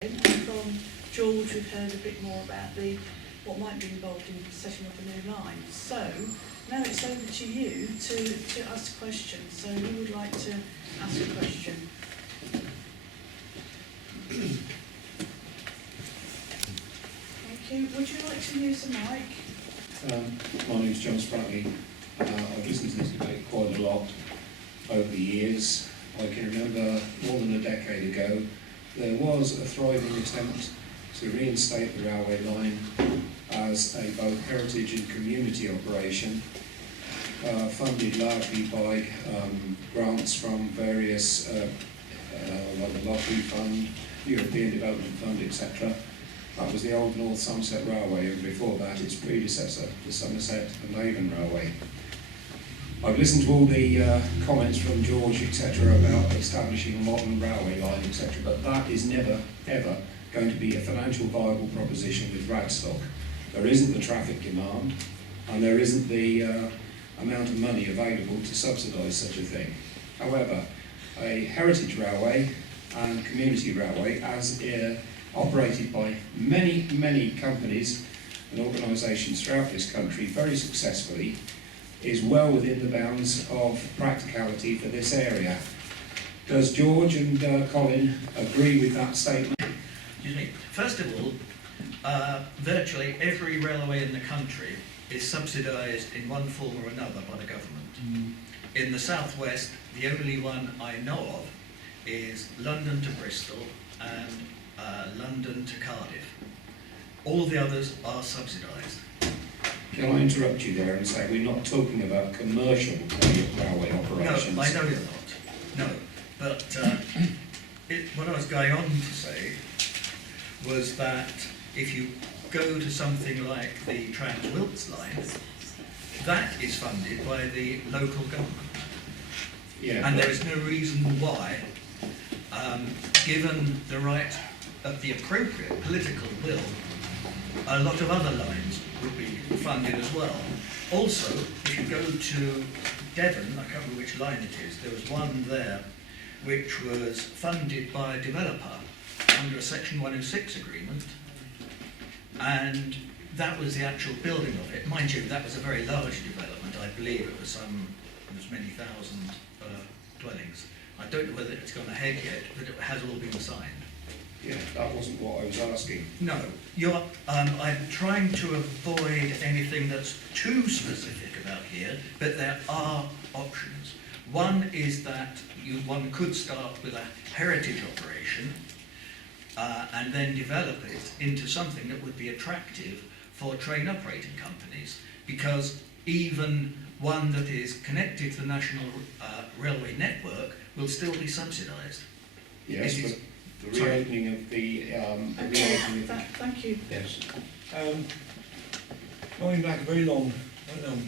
From George, we've heard a bit more about what might be involved in setting up a new line. So now it's over to you to ask questions. So who would like to ask a question? Thank you. Would you like to use the mic? My name's John Spratley. I've listened to this debate quite a lot over the years. I can remember more than a decade ago there was a thriving attempt to reinstate the railway line as a both heritage and community operation, funded largely by grants from various, like the Lottery Fund, European Development Fund, etc. That was the old North Somerset Railway, and before that its predecessor, the Somerset and Avon Railway. I've listened to all the comments from George, etc., about establishing a modern railway line, etc., but that is never, ever going to be a financial viable proposition with Radstock. There isn't the traffic demand, and there isn't the amount of money available to subsidise such a thing. However, a heritage railway and community railway, as operated by many, many companies and organisations throughout this country very successfully, is well within the bounds of practicality for this area. Does George and Colin agree with that statement? Excuse me. First of all, virtually every railway in the country is subsidised in one form or another by the government. In the southwest, the only one I know of is London to Bristol and London to Cardiff. All the others are subsidised. Can I interrupt you there and say we're not talking about commercial railway operations? No, I know you're not. No, but what I was going on to say was that if you go to something like the Trans-Wilts line, that is funded by the local government. Yeah, and there is no reason why, given the right of the appropriate political will, a lot of other lines would be funded as well. Also, if you go to Devon, I can't remember which line it is, there was one there which was funded by a developer under a Section 106 agreement, and that was the actual building of it. Mind you, that was a very large development. I believe it was many thousand dwellings. I don't know whether it's gone ahead yet, but it has all been signed. Yeah, that wasn't what I was asking. No, I'm trying to avoid anything that's too specific about here, but there are options. One is that one could start with a heritage operation and then develop it into something that would be attractive for train operating companies, because even one that is connected to the national railway network will still be subsidised. Yes, but the reopening of the... Thank you. Yes. Going back a very long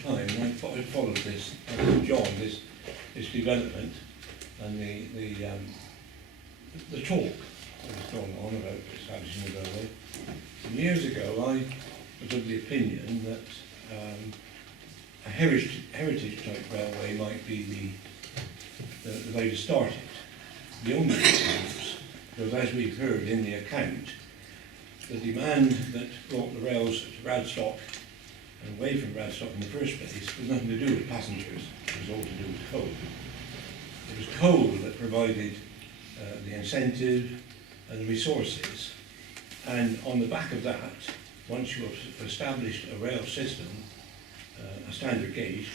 time, I followed this, John, this development and the talk that was going on about establishing the railway. And years ago, I was of the opinion that a heritage type railway might be the way to start it. The only difference, because as we've heard in the account, the demand that brought the rails to Radstock and away from Radstock in the first place was nothing to do with passengers, it was all to do with coal. It was coal that provided the incentive and the resources, and on the back of that, once you have established a rail system, a standard gauge,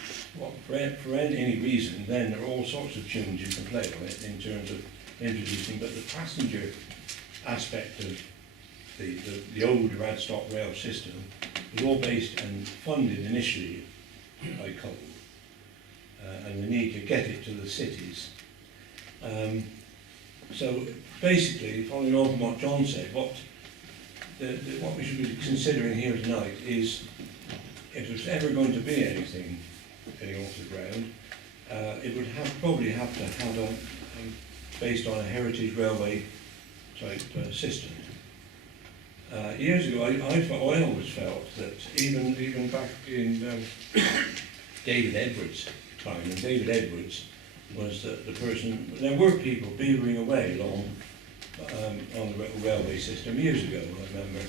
for any reason, then there are all sorts of tunes you can play on it in terms of introducing, but the passenger aspect of the old Radstock rail system was all based and funded initially by coal, and the need to get it to the cities. So basically, following on from what John said, what we should be considering here tonight is, if there's ever going to be anything getting off the ground, it would probably have to have based on a heritage railway type system. Years ago, I always felt that even back in David Edwards' time, and David Edwards was the person. There were people beavering away along on the railway system years ago, I remember.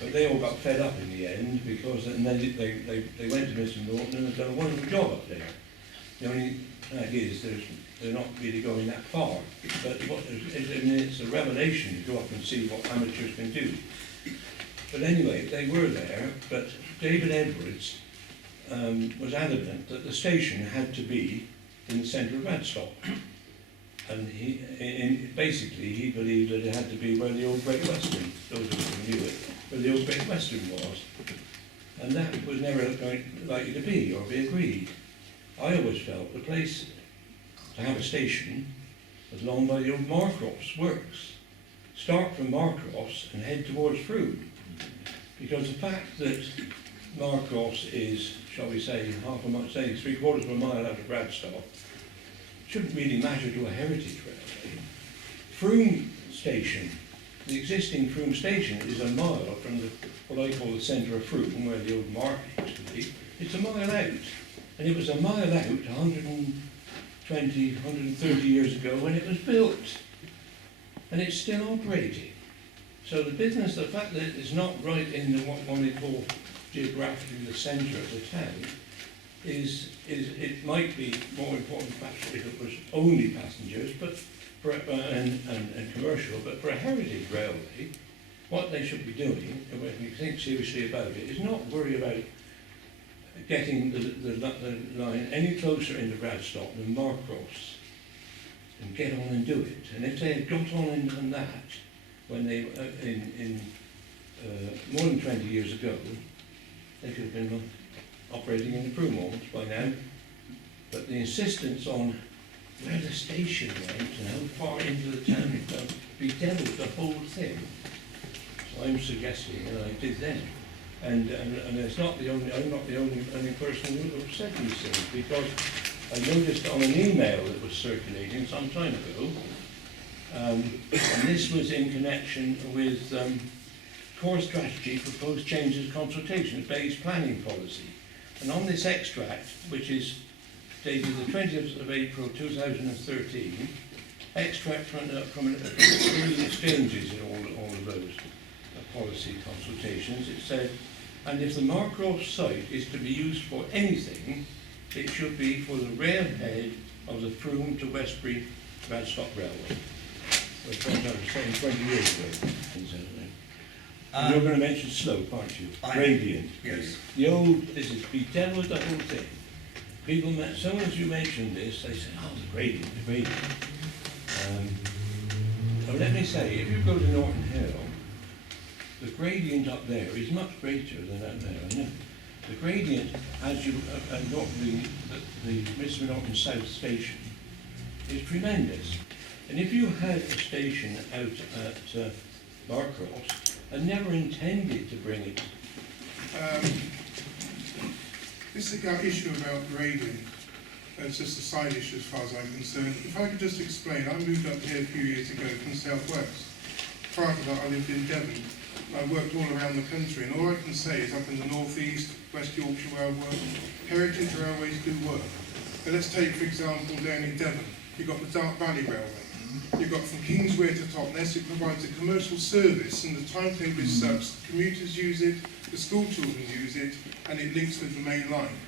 But they all got fed up in the end because and then they went to Mr. Norton and have done a wonderful job up there. The only thing is they're not really going that far. But it's a revelation to go up and see what amateurs can do. But anyway, they were there, but David Edwards was adamant that the station had to be in the centre of Radstock. And basically he believed that it had to be where the old Great Western, those of us who knew it, where the old Great Western was. And that was never likely to be or be agreed. I always felt the place to have a station was along by the old Marcroft's works. Start from Marcroft's and head towards Frome. Because the fact that Marcroft's is, shall we say, three-quarters of a mile out of Radstock, shouldn't really matter to a heritage railway. Frome station, the existing Frome station is a mile from what I call the centre of Frome, where the old market used to be. It's a mile out. And it was a mile out 120, 130 years ago when it was built. And it's still operating. So the business, the fact that it's not right in what one would call geographically the centre of the town, it might be more important perhaps if it was only passengers but and commercial, but for a heritage railway, what they should be doing, if we think seriously about it, is not worry about getting the line any closer into Radstock than Marcroft's and get on and do it. And if they had got on and done that when they more than 20 years ago, they could have been operating in the Frome almost by now. But the insistence on where the station went and how far into the town it went bedeviled the whole thing. So I'm suggesting that I did then. And it's not the only, I'm not the only person who have said these things, because I noticed on an email that was circulating some time ago, and this was in connection with core strategy, proposed changes, consultation, based planning policy. And on this extract, which is dated the 20th of April 2013, extract from early exchanges in all of those policy consultations, it said, and if the Marcroft site is to be used for anything, it should be for the railhead of the Frome to Westbury Radstock Railway. Which was saying 20 years ago. You're going to mention slope, aren't you? Gradient. Yes. This is bedeviled the whole thing. People, as soon as you mention this, they say, oh, the gradient. Now let me say, if you go to Norton Hill, the gradient up there is much greater than that there, I know. The gradient, as you, the Mr. Norton South Station, is tremendous. And if you had a station out at Marcroft's and never intended to bring it. This issue about grading, it's just a side issue as far as I'm concerned. If I could just explain, I moved up here a few years ago from South Wales. Prior to that I lived in Devon. I worked all around the country, and all I can say is up in the North East, West Yorkshire where I work, heritage railways do work. But let's take, for example, down in Devon, you've got the Dark Valley Railway. You've got from Kingswear to Totnes, it provides a commercial service, and the timetable is such, the commuters use it, the school children use it, and it links with the main line.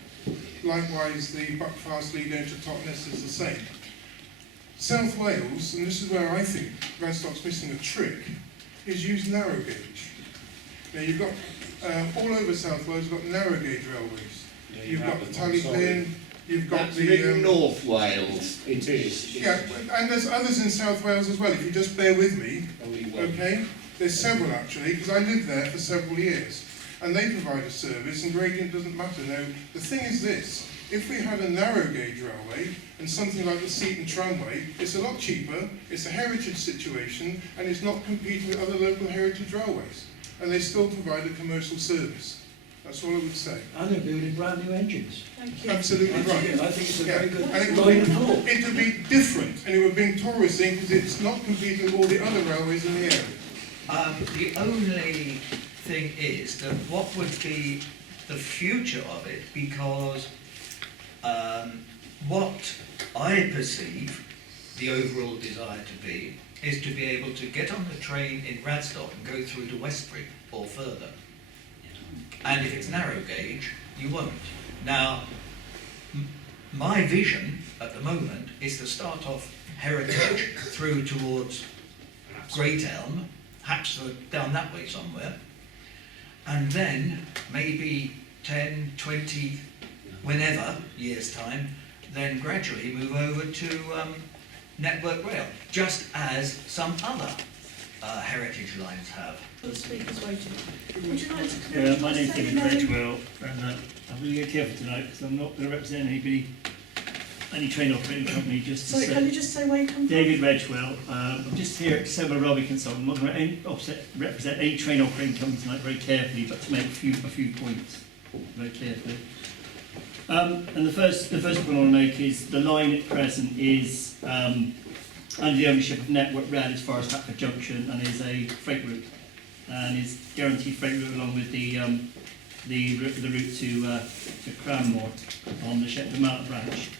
Likewise, the Buckfast lead down to Totnes is the same. South Wales, and this is where I think Radstock's missing a trick, is use narrow gauge. Now you've got, all over South Wales, you've got narrow gauge railways. Yeah, you've got the Tullyclyn, you've got That's in the... North Wales. It is. Yeah, and there's others in South Wales as well, if you just bear with me, Only one. okay? There's several actually, because I lived there for several years. And they provide a service, and gradient doesn't matter. Now, the thing is this, if we had a narrow gauge railway, and something like the Seaton Tramway, it's a lot cheaper, it's a heritage situation, and it's not competing with other local heritage railways. And they still provide a commercial service. That's all I would say. And they're building brand new engines. Thank you. Absolutely right. I think it's a very good And line of thought. it would be different, and it would bring tourists in, because it's not competing with all the other railways in the area. The only thing is that what would be the future of it, because what I perceive the overall desire to be is to be able to get on the train in Radstock and go through to Westbury or further. And if it's narrow gauge, you won't. Now, my vision at the moment is to start off Heritage through towards Great Elm, Hapsford, down that way somewhere, and then maybe 10, 20, whenever, years' time, then gradually move over to Network Rail, just as some other heritage lines have. The speaker's waiting. Would you like to come Yeah, in? my name's Say David your name. Redwell, and I'm going to get careful tonight because I'm not going to represent anybody, any train operating company. Just to Sorry, say, can you just say where you come from? David Redwell. I'm just here at Several Railway Consultant. I'm not going to represent any train operating company tonight very carefully, but to make a few points very carefully. And the first point I want to make is the line at present is under the ownership of Network Rail as far as Hatford Junction, and is a freight route, and is guaranteed freight route along with the route to Cranmore on the Shepperton Mountain branch.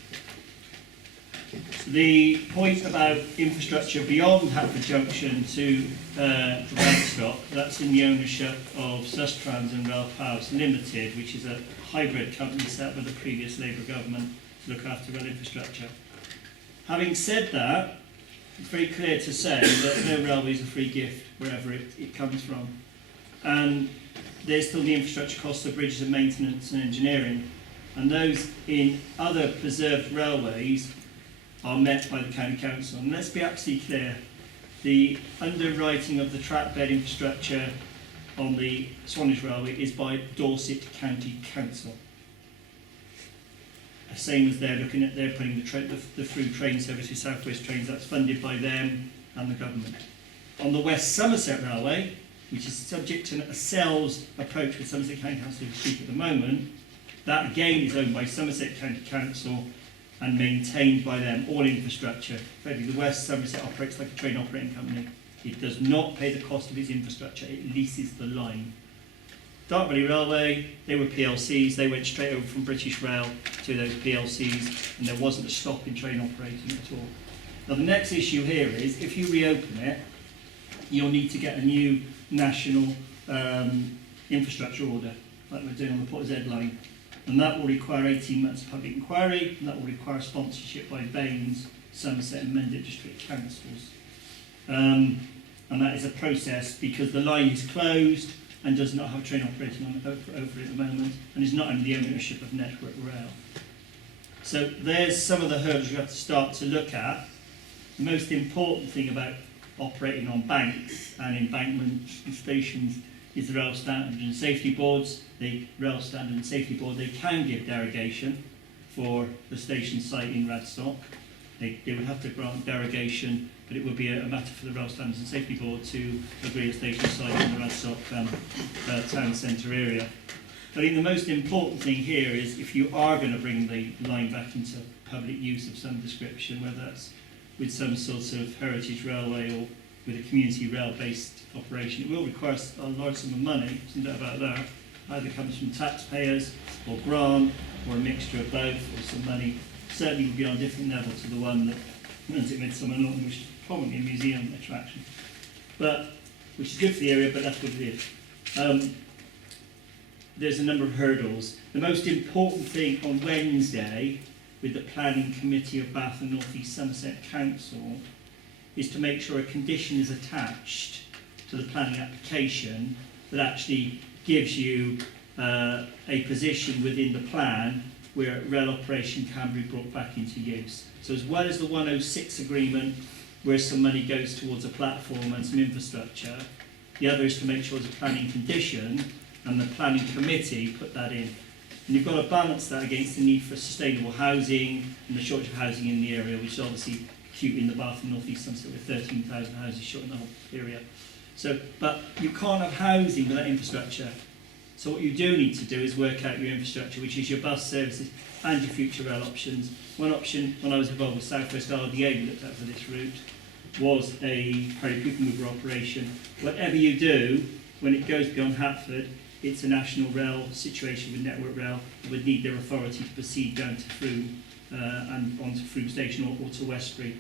The point about infrastructure beyond Hatford Junction to Radstock, that's in the ownership of Sustrans and Rail Powers Limited, which is a hybrid company set up by the previous Labour government to look after rail infrastructure. Having said that, it's very clear to say that no railway is a free gift wherever it comes from. And there's still the infrastructure costs of bridges and maintenance and engineering. And those in other preserved railways are met by the County Council. And let's be absolutely clear, the underwriting of the track bed infrastructure on the Swanage Railway is by Dorset County Council. Same as they're putting the through train service with South West Trains, that's funded by them and the government. On the West Somerset Railway, which is subject to a sales approach with Somerset County Council at the moment, that again is owned by Somerset County Council and maintained by them, all infrastructure. Effectively, the West Somerset operates like a train operating company. It does not pay the cost of its infrastructure, it leases the line. Dartbury Railway, they were PLCs, they went straight over from British Rail to those PLCs, and there wasn't a stop in train operating at all. Now the next issue here is, if you reopen it, you'll need to get a new national infrastructure order, like we're doing on the Port Z line. And that will require 18 months of public inquiry, and that will require sponsorship by Baines, Somerset and Mendip district councils. And that is a process because the line is closed and does not have a train operating on over it at the moment, and is not under the ownership of Network Rail. So there's some of the hurdles you have to start to look at. The most important thing about operating on banks and embankments and stations is the Rail Standard and Safety Boards. The Rail Standard and Safety Board, they can give derogation for the station site in Radstock. They would have to grant derogation, but it would be a matter for the Rail Standards and Safety Board to agree a station site in the Radstock town centre area. But I think the most important thing here is if you are going to bring the line back into public use of some description, whether that's with some sort of heritage railway or with a community rail-based operation, it will require a large sum of money, there's no doubt about that. Either comes from taxpayers or grant or a mixture of both, or some money certainly would be on a different level to the one that runs at Midsummer Norton, which is probably a museum attraction, but which is good for the area, but that's what it is. There's a number of hurdles. The most important thing on Wednesday with the Planning Committee of Bath and North East Somerset Council is to make sure a condition is attached to the planning application that actually gives you a position within the plan where rail operation can be brought back into use. So as well as the 106 agreement where some money goes towards a platform and some infrastructure, the other is to make sure there's a planning condition and the planning committee put that in. And you've got to balance that against the need for sustainable housing and the shortage of housing in the area, which is obviously acute in the Bath and North East Somerset with 13,000 houses short in the whole area. So, but you can't have housing without infrastructure. So what you do need to do is work out your infrastructure, which is your bus services and your future rail options. One option, when I was involved with South West RDA, we looked at for this route, was a parapet mover operation. Whatever you do, when it goes beyond Hatford, it's a national rail situation with Network Rail that would need their authority to proceed down to Frome and onto Frome Station or to Westbury.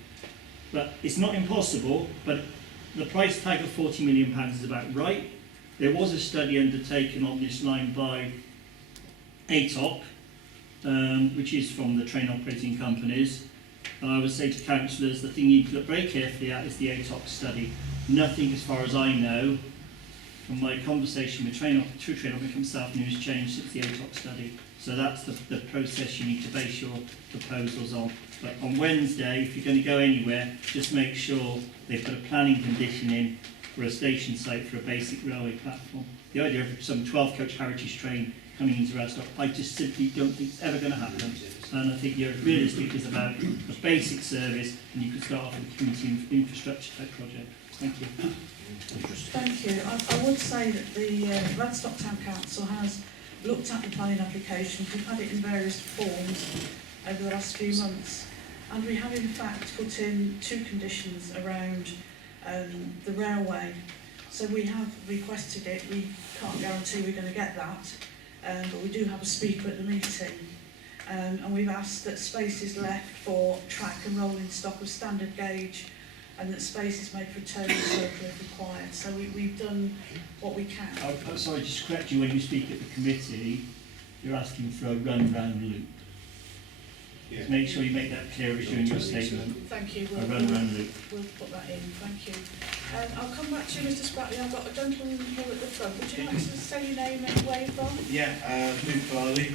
But it's not impossible, but the price tag of £40 million is about right. There was a study undertaken on this line by ATOC, which is from the train operating companies. And I would say to councillors, the thing you need to look very carefully at is the ATOC study. Nothing, as far as I know, from my conversation with train operating himself, has changed since the ATOC study. So that's the process you need to base your proposals on. But on Wednesday, if you're going to go anywhere, just make sure they put a planning condition in for a station site for a basic railway platform. The idea of some 12-coach heritage train coming into Radstock, I just simply don't think it's ever going to happen. And I think you're realistic is about a basic service, and you could start off with a community infrastructure type project. Thank you. Thank you. I would say that the Radstock Town Council has looked at the planning application. We've had it in various forms over the last few months, and we have in fact put in 2 conditions around the railway. So we have requested it. We can't guarantee we're going to get that, but we do have a speaker at the meeting. And we've asked that space is left for track and rolling stock of standard gauge, and that space is made for turning circle if required. So we've done what we can. I'm sorry, just to correct you, when you speak at the committee, you're asking for a run-round loop. Yeah. Just make sure you make that clear as you're in your statement. Thank you. A run-round loop. We'll put that in. Thank you. I'll come back to you, Mr. Spratley. I've got a gentleman here at the front. Would you like to say your name and where you're from? Yeah, Luke Farley.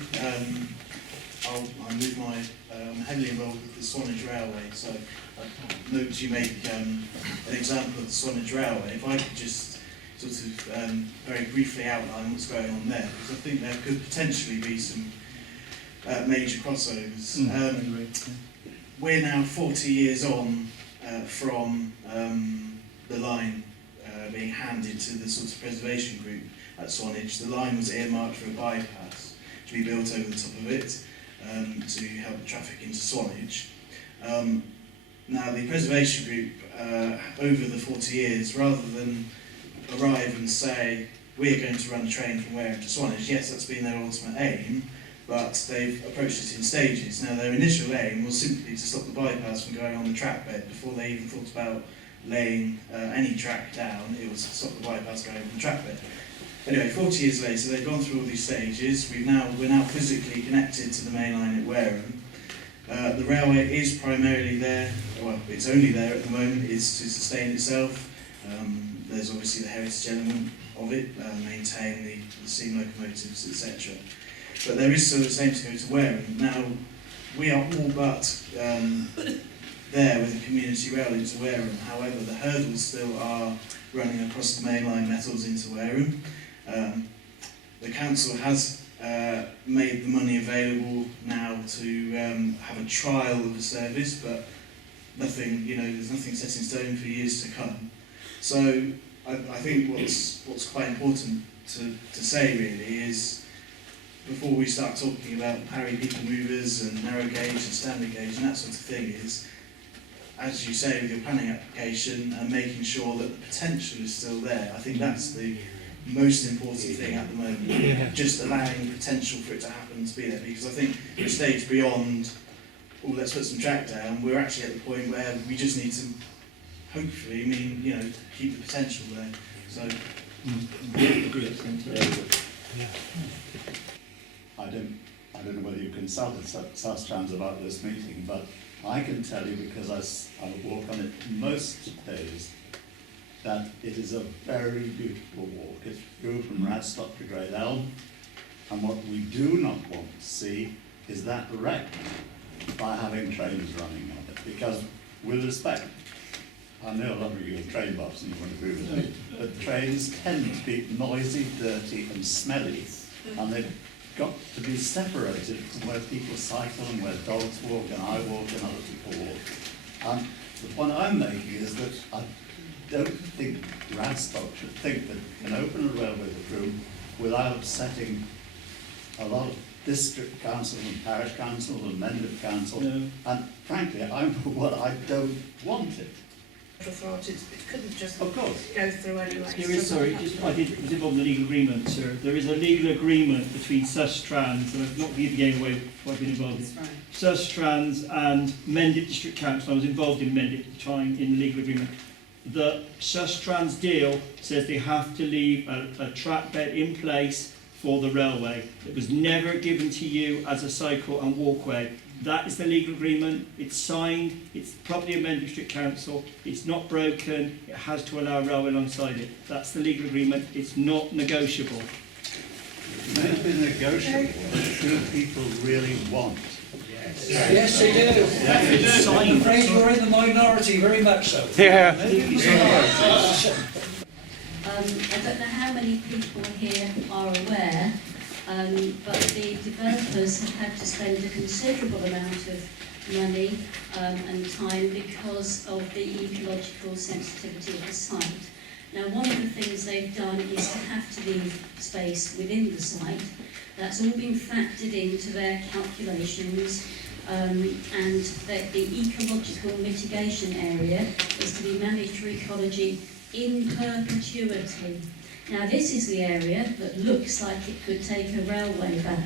I'm heavily involved with the Swanage Railway, so I note you make an example of the Swanage Railway. If I could just sort of very briefly outline what's going on there, because I think there could potentially be some major crossovers. We're now 40 years on from the line being handed to the sort of preservation group at Swanage. The line was earmarked for a bypass to be built over the top of it to help the traffic into Swanage. Now the preservation group over the 40 years, rather than arrive and say we're going to run a train from Wareham to Swanage, yes, that's been their ultimate aim, but they've approached it in stages. Now their initial aim was simply to stop the bypass from going on the track bed before they even thought about laying any track down. It was to stop the bypass going on the track bed. Anyway, 40 years later, they've gone through all these stages. We're now physically connected to the main line at Wareham. The railway is primarily there, well, it's only there at the moment, is to sustain itself. There's obviously the heritage element of it, maintain the steam locomotives, etc. But there is still the same to go to Wareham. Now, we are all but there with the community rail into Wareham. However, the hurdles still are running across the mainline metals into Wareham. The council has made the money available now to have a trial of the service, but nothing, there's nothing set in stone for years to come. So I think what's quite important to say really is, before we start talking about Harry people movers and narrow gauge and standard gauge and that sort of thing, is, as you say with your planning application, and making sure that the potential is still there. I think that's the most important thing at the moment, just allowing the potential for it to happen to be there, because I think the stage beyond, let's put some track down, we're actually at the point where we just need to, hopefully, keep the potential there. So, I don't know whether you consulted Sustrans about this meeting, but I can tell you, because I walk on it most days, that it is a very beautiful walk. It's through from Radstock to Great Elm, and what we do not want to see is that wrecked by having trains running on it. Because, with respect, I know a lot of you are train buffs and you won't agree with me, but trains tend to be noisy, dirty and smelly, and they've got to be separated from where people cycle and where dogs walk and I walk and other people walk. And the point I'm making is that I don't think Radstock should think that it can open a railway through without upsetting a lot of district council and parish council and member council. No. And frankly, I'm for what I don't want it. authorities, it couldn't just Of course. go through anyway. There is, sorry, was involved in the legal agreement, sir. There is a legal agreement between Sustrans, and I've not given the game away what I've been involved in. Right. Sustrans and Mendip District Council, I was involved in Mendip at the time in the legal agreement. The Sustrans deal says they have to leave a track bed in place for the railway. It was never given to you as a cycle and walkway. That is the legal agreement. It's signed. It's properly of Mendip District Council. It's not broken. It has to allow railway alongside it. That's the legal agreement. It's not negotiable. It may have been negotiable, but do people really want? Yes, they do. It's I'm signed. afraid you're in the minority, very much so. Yeah. I don't know how many people here are aware, but the developers have had to spend a considerable amount of money and time because of the ecological sensitivity of the site. Now, one of the things they've done is to have to leave space within the site. That's all been factored into their calculations, and that the ecological mitigation area is to be managed for ecology in perpetuity. Now, this is the area that looks like it could take a railway back,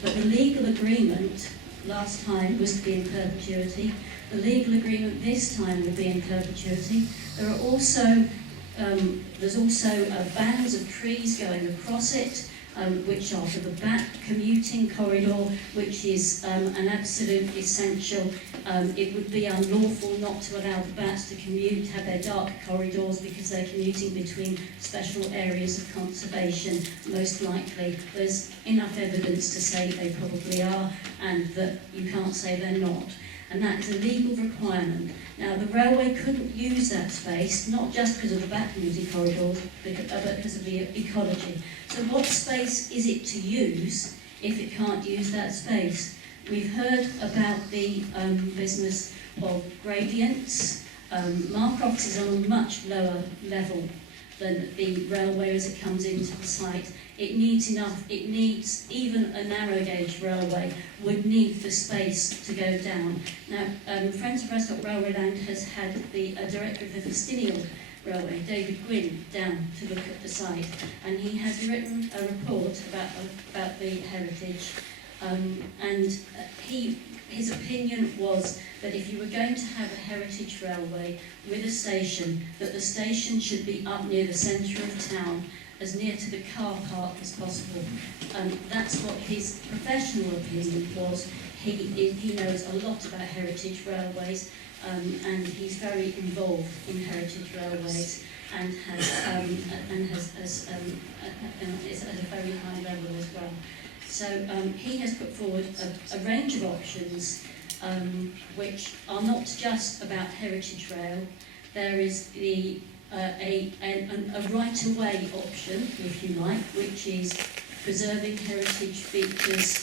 but the legal agreement last time was to be in perpetuity. The legal agreement this time will be in perpetuity. There are also there's also bands of trees going across it, which are for the back commuting corridor, which is an absolute essential. It would be unlawful not to allow the bats to commute, have their dark corridors, because they're commuting between special areas of conservation, most likely. There's enough evidence to say they probably are, and that you can't say they're not. And that is a legal requirement. Now, the railway couldn't use that space, not just because of the bat commuting corridors, but because of the ecology. So what space is it to use if it can't use that space? We've heard about the business of gradients. Marcroft is on a much lower level than the railway as it comes into the site. It needs even a narrow gauge railway would need the space to go down. Now, Friends of Radstock Railway Land has had the director of the Festinial Railway, David Gwynn, down to look at the site, and he has written a report about the heritage, his opinion was that if you were going to have a heritage railway with a station, that the station should be up near the centre of town, as near to the car park as possible. That's what his professional opinion was. He knows a lot about heritage railways, and he's very involved in heritage railways, and is at a very high level as well. So he has put forward a range of options which are not just about heritage rail. There is a right-of-way option, if you like, which is preserving heritage features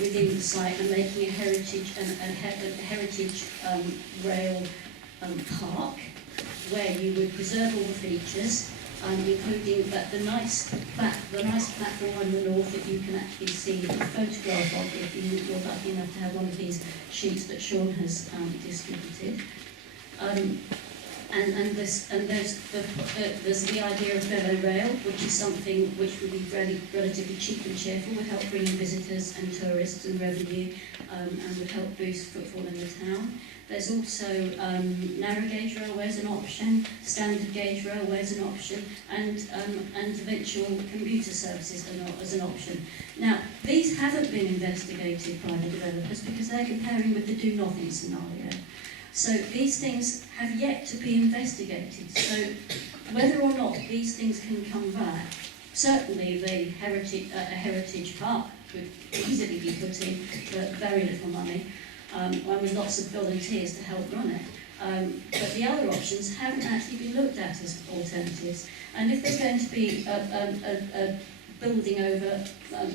within the site and making a heritage rail park where you would preserve all the features, including the nice platform on the north that you can actually see a photograph of if you're lucky enough to have one of these sheets that Sean has distributed. And there's the idea of velo rail, which is something which would be relatively cheap and cheerful, would help bring in visitors and tourists and revenue, and would help boost footfall in the town. There's also narrow gauge railway as an option, standard gauge railway as an option, and eventual commuter services as an option. Now, these haven't been investigated by the developers because they're comparing with the do-nothing scenario. So these things have yet to be investigated. So whether or not these things can come back, certainly the heritage park could easily be put in for very little money, and with lots of volunteers to help run it. But the other options haven't actually been looked at as alternatives. And if there's going to be a building over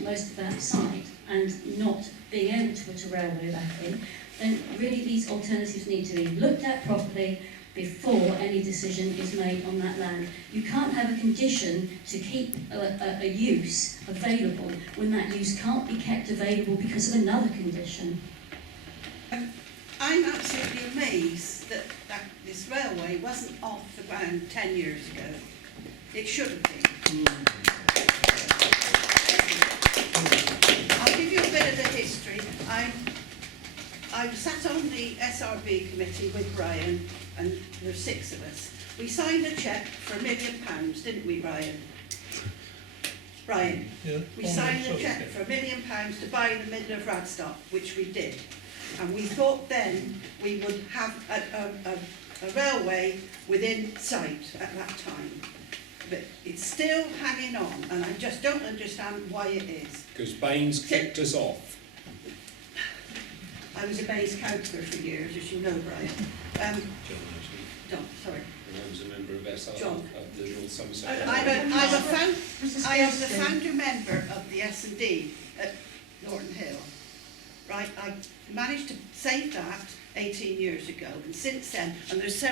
most of that site and not being able to put a railway back in, then really these alternatives need to be looked at properly before any decision is made on that land. You can't have a condition to keep a use available when that use can't be kept available because of another condition. I'm absolutely amazed that that this railway wasn't off the ground 10 years ago. It should have been. I'll give you a bit of the history. I sat on the SRB committee with Brian, and there were 6 of us. We signed a cheque for £1 million, didn't we, Brian? Brian, Yeah. we signed a cheque for £1 million to buy the middle of Radstock, which we did. And we thought then we would have a railway within sight at that time. But it's still hanging on, and I just don't understand why it is. Because Baines kicked us off. I was a base councillor for years, as you know, Brian. John, actually. John, sorry. And I was a member of SR, John. of the North Somerset. I am the founder member of the S&D at Norton Hill. Right, I managed to save that 18 years ago, and since then, and there's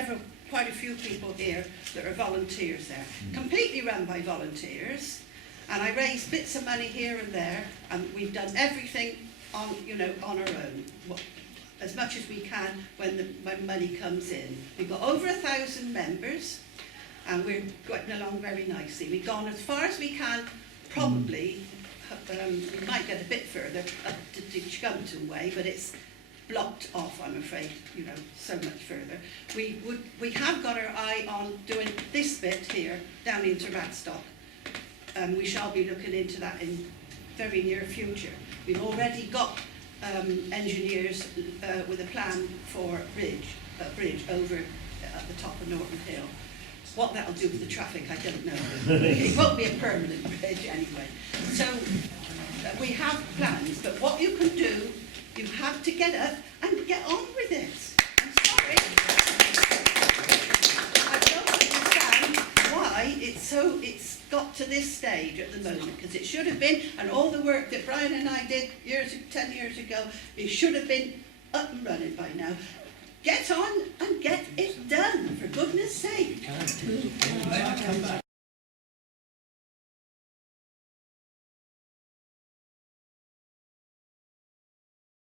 quite a few people here that are volunteers there, completely run by volunteers, and I raised bits of money here and there, and we've done everything on, on our own, as much as we can when money comes in. We've got over 1,000 members, and we're getting along very nicely. We've gone as far as we can, probably. We might get a bit further up to Chigumton way, but it's blocked off, I'm afraid, so much further. We have got our eye on doing this bit here, down into Radstock. We shall be looking into that in very near future. We've already got engineers with a plan for a bridge over at the top of Norton Hill. What that'll do with the traffic, I don't know. It won't be a permanent bridge anyway. So we have plans, but what you can do, you have to get up and get on with it. I'm sorry. I don't understand why it's got to this stage at the moment, because it should have been, and all the work that Brian and I did 10 years ago, it should have been up and running by now. Get on and get it done, for goodness sake. May I come back?